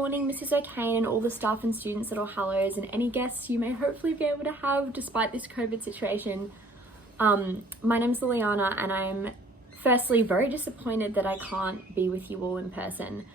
morning, Mrs. O'Kane and all the staff and students at All Hallows and any guests you may hopefully be able to have despite this COVID situation. My name's Lileana and I'm firstly very disappointed that I can't be with you all in person.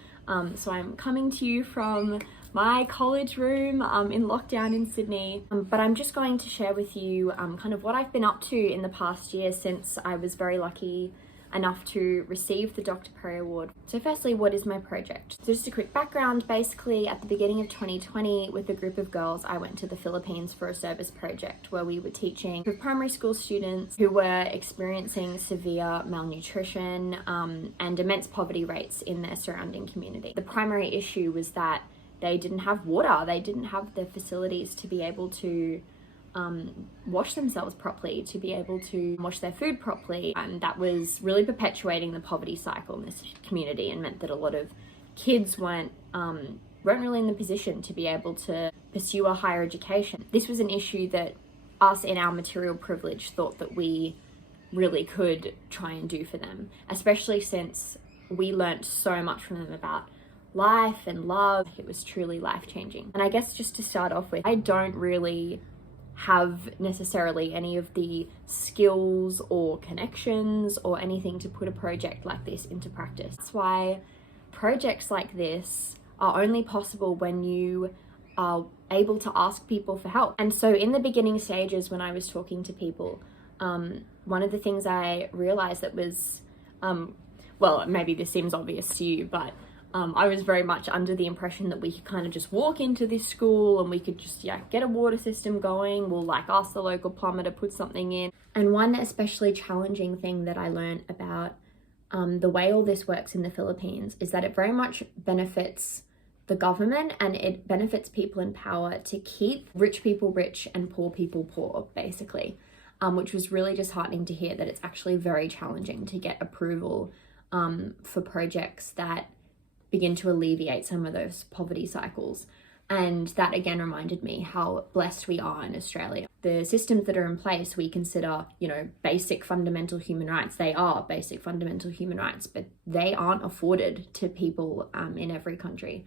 So I'm coming to you from my college room in lockdown in Sydney, but I'm just going to share with you kind of what I've been up to in the past year since I was very lucky enough to receive the Dr. Perry Award. So firstly, what is my project? So just a quick background, basically at the beginning of 2020 with a group of girls, I went to the Philippines for a service project where we were teaching primary school students who were experiencing severe malnutrition and immense poverty rates in their surrounding community. The primary issue was that they didn't have water, they didn't have the facilities to be able to wash themselves properly, to be able to wash their food properly, and that was really perpetuating the poverty cycle in this community and meant that a lot of kids weren't really in the position to be able to pursue a higher education. This was an issue that us in our material privilege thought that we really could try and do for them, especially since we learnt so much from them about life and love. It was truly life-changing. And I guess just to start off with, I don't really have necessarily any of the skills or connections or anything to put a project like this into practice. That's why projects like this are only possible when you are able to ask people for help. And so in the beginning stages when I was talking to people, one of the things I realized that was, well, maybe this seems obvious to you, but I was very much under the impression that we could kind of just walk into this school and we could just get a water system going. We'll ask the local plumber to put something in. And one especially challenging thing that I learned about the way all this works in the Philippines is that it very much benefits the government and it benefits people in power to keep rich people rich and poor people poor, basically, which was really disheartening to hear that it's actually very challenging to get approval for projects that begin to alleviate some of those poverty cycles. And that again reminded me how blessed we are in Australia. The systems that are in place we consider, basic fundamental human rights. They are basic fundamental human rights, but they aren't afforded to people in every country.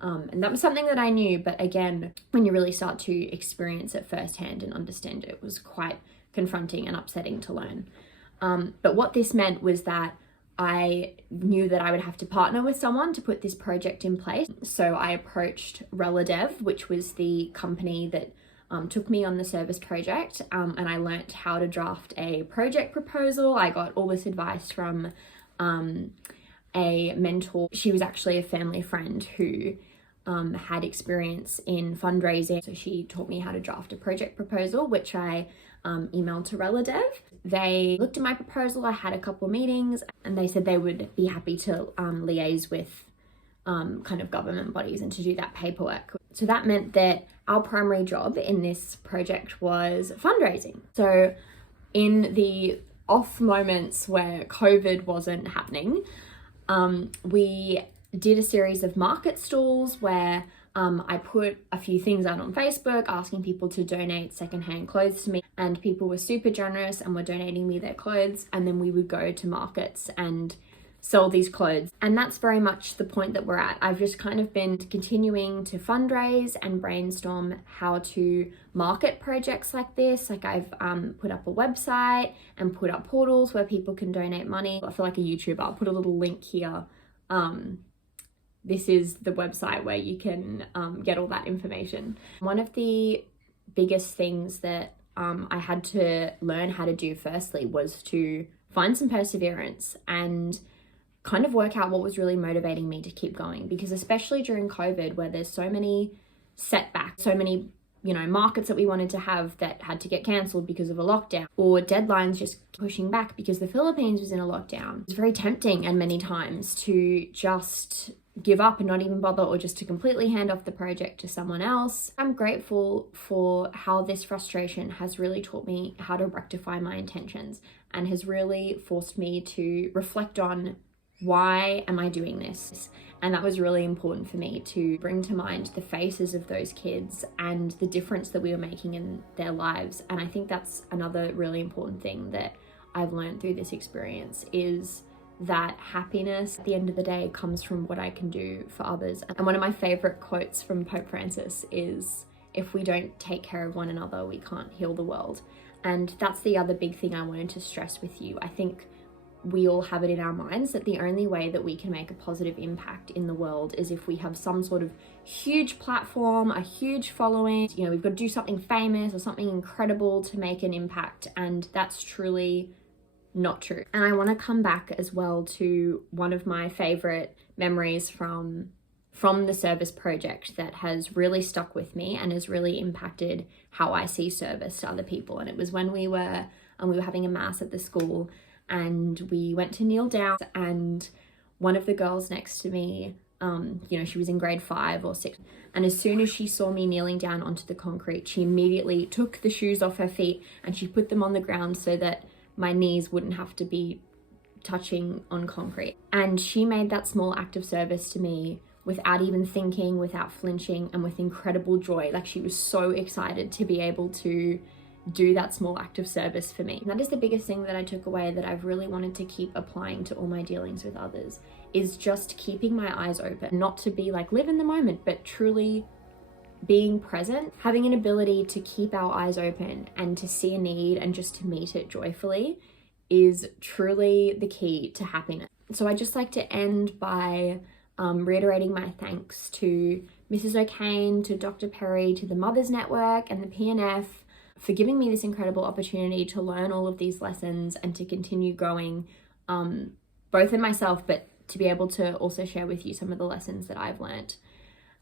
And that was something that I knew, but again, when you really start to experience it firsthand and understand it, it was quite confronting and upsetting to learn. But what this meant was that I knew that I would have to partner with someone to put this project in place. So I approached Reladev, which was the company that took me on the service project, and I learnt how to draft a project proposal. I got all this advice from a mentor. She was actually a family friend who had experience in fundraising. So she taught me how to draft a project proposal, which I emailed to Reladev. They looked at my proposal, I had a couple of meetings, and they said they would be happy to liaise with kind of government bodies and to do that paperwork. So that meant that our primary job in this project was fundraising. So in the off moments where COVID wasn't happening, we did a series of market stalls where I put a few things out on Facebook asking people to donate secondhand clothes to me, and people were super generous and were donating me their clothes, and then we would go to markets and sell these clothes. And that's very much the point that we're at. I've just kind of been continuing to fundraise and brainstorm how to market projects like this. I've put up a website and put up portals where people can donate money. I feel like a YouTuber. I'll put a little link here. This is the website where you can get all that information. One of the biggest things that I had to learn how to do firstly was to find some perseverance and kind of work out what was really motivating me to keep going, because especially during COVID, where there's so many setbacks, so many markets that we wanted to have that had to get cancelled because of a lockdown, or deadlines just pushing back because the Philippines was in a lockdown. It's very tempting and many times to just give up and not even bother, or just to completely hand off the project to someone else. I'm grateful for how this frustration has really taught me how to rectify my intentions and has really forced me to reflect on why am I doing this? And that was really important for me to bring to mind the faces of those kids and the difference that we were making in their lives. And I think that's another really important thing that I've learned through this experience, is that happiness at the end of the day comes from what I can do for others. And one of my favorite quotes from Pope Francis is, if we don't take care of one another, we can't heal the world. And that's the other big thing I wanted to stress with you. I think we all have it in our minds that the only way that we can make a positive impact in the world is if we have some sort of huge platform, a huge following. You know, we've got to do something famous or something incredible to make an impact, and that's truly not true. And I want to come back as well to one of my favorite memories from the service project that has really stuck with me and has really impacted how I see service to other people. And it was when we were having a mass at the school, and we went to kneel down, and one of the girls next to me, you know, she was in grade 5 or 6, and as soon as she saw me kneeling down onto the concrete, she immediately took the shoes off her feet and she put them on the ground so that my knees wouldn't have to be touching on concrete. And she made that small act of service to me without even thinking, without flinching, and with incredible joy. Like, she was so excited to be able to do that small act of service for me. And that is the biggest thing that I took away, that I've really wanted to keep applying to all my dealings with others, is just keeping my eyes open, not to be like live in the moment, but truly being present, having an ability to keep our eyes open and to see a need and just to meet it joyfully is truly the key to happiness. So I just like to end by reiterating my thanks to Mrs. O'Kane, to Dr. Perry, to the Mothers Network and the PNF for giving me this incredible opportunity to learn all of these lessons and to continue growing, both in myself, but to be able to also share with you some of the lessons that I've learned.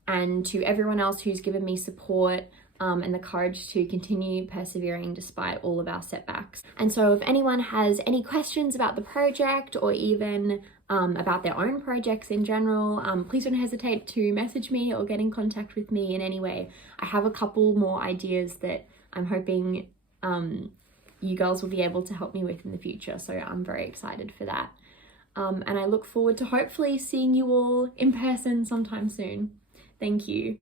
And to everyone else who's given me support and the courage to continue persevering despite all of our setbacks. And so if anyone has any questions about the project, or even about their own projects in general, please don't hesitate to message me or get in contact with me in any way. I have a couple more ideas that I'm hoping you girls will be able to help me with in the future, so I'm very excited for that. And I look forward to hopefully seeing you all in person sometime soon. Thank you.